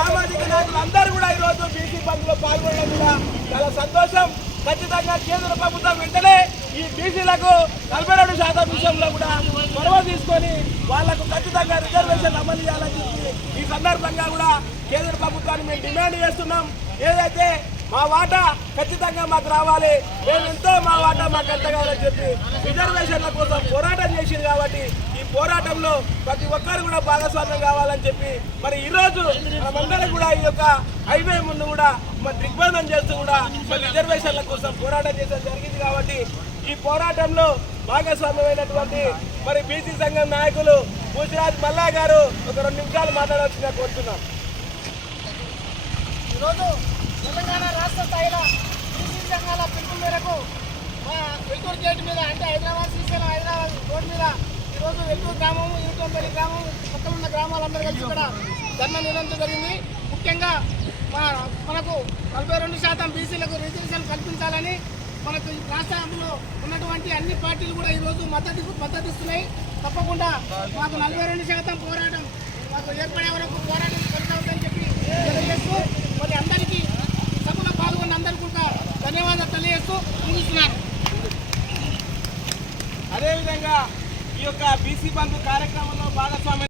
సామాజిక నాయకులు అందరూ కూడా ఈరోజు బీసీ బంద్లో పాల్గొనడం కూడా చాలా సంతోషం. ఖచ్చితంగా కేంద్ర ప్రభుత్వం వెంటనే ఈ బీసీలకు నలభై రెండు శాతం విషయంలో కూడా చొరవ తీసుకొని వాళ్ళకు ఖచ్చితంగా రిజర్వేషన్ అమలు చేయాలని చెప్పి ఈ సందర్భంగా కూడా కేంద్ర ప్రభుత్వాన్ని మేము డిమాండ్ చేస్తున్నాం. ఏదైతే మా వాటా ఖచ్చితంగా మాకు రావాలి. మేము ఎంతో మా వాటా మాకు ఎంత కావాలని చెప్పి రిజర్వేషన్ల కోసం పోరాటం చేసింది కాబట్టి ఈ పోరాటంలో ప్రతి ఒక్కరు కూడా భాగస్వామ్యం కావాలని చెప్పి మరి ఈరోజు మనమందరం కూడా ఈ యొక్క హైవే ముందు కూడా మరి దిగ్బంధం చేస్తూ కూడా మరి రిజర్వేషన్ల కోసం పోరాటం చేయడం జరిగింది కాబట్టి ఈ పోరాటంలో భాగస్వామ్యమైనటువంటి మరి బీసీ సంఘం నాయకులు పూజరాజ్ మల్లా గారు ఒక రెండు నిమిషాలు మాట్లాడాల్సిందిగా కోరుతున్నాం. ఈరోజు తెలంగాణ రాష్ట్ర స్థాయిలో బీసీ సంఘాల పిలుపు మేరకు మా వెల్టూరు గేట్ మీద అంటే హైదరాబాద్ శ్రీశైలం హైదరాబాద్ రోడ్ మీద ఈరోజు వెల్టూరు గ్రామం యూటోంపల్లి గ్రామం పక్కన ఉన్న గ్రామాలందరూ కలిసి కూడా ధర్మ నిరంతరం జరిగింది. ముఖ్యంగా మా మనకు నలభై రెండు శాతం బీసీలకు రిజర్వేషన్ కల్పించాలని మనకు ఈ రాష్ట్రంలో ఉన్నటువంటి అన్ని పార్టీలు కూడా ఈరోజు మద్దతు మద్దతు ఇస్తున్నాయి తప్పకుండా మాకు నలభై రెండు శాతం పోరాటం మాకు ఏర్పడే వరకు పోరాటం కొనసాగుతుందని చెప్పి తెలియజేస్తూ మరి అందరికీ సభలో పాల్గొన్న అందరికీ కూడా ధన్యవాదాలు తెలియజేస్తూ ముగిస్తున్నాను. అదేవిధంగా ఈ యొక్క బీసీ బంధు కార్యక్రమంలో భాగస్వామ్యం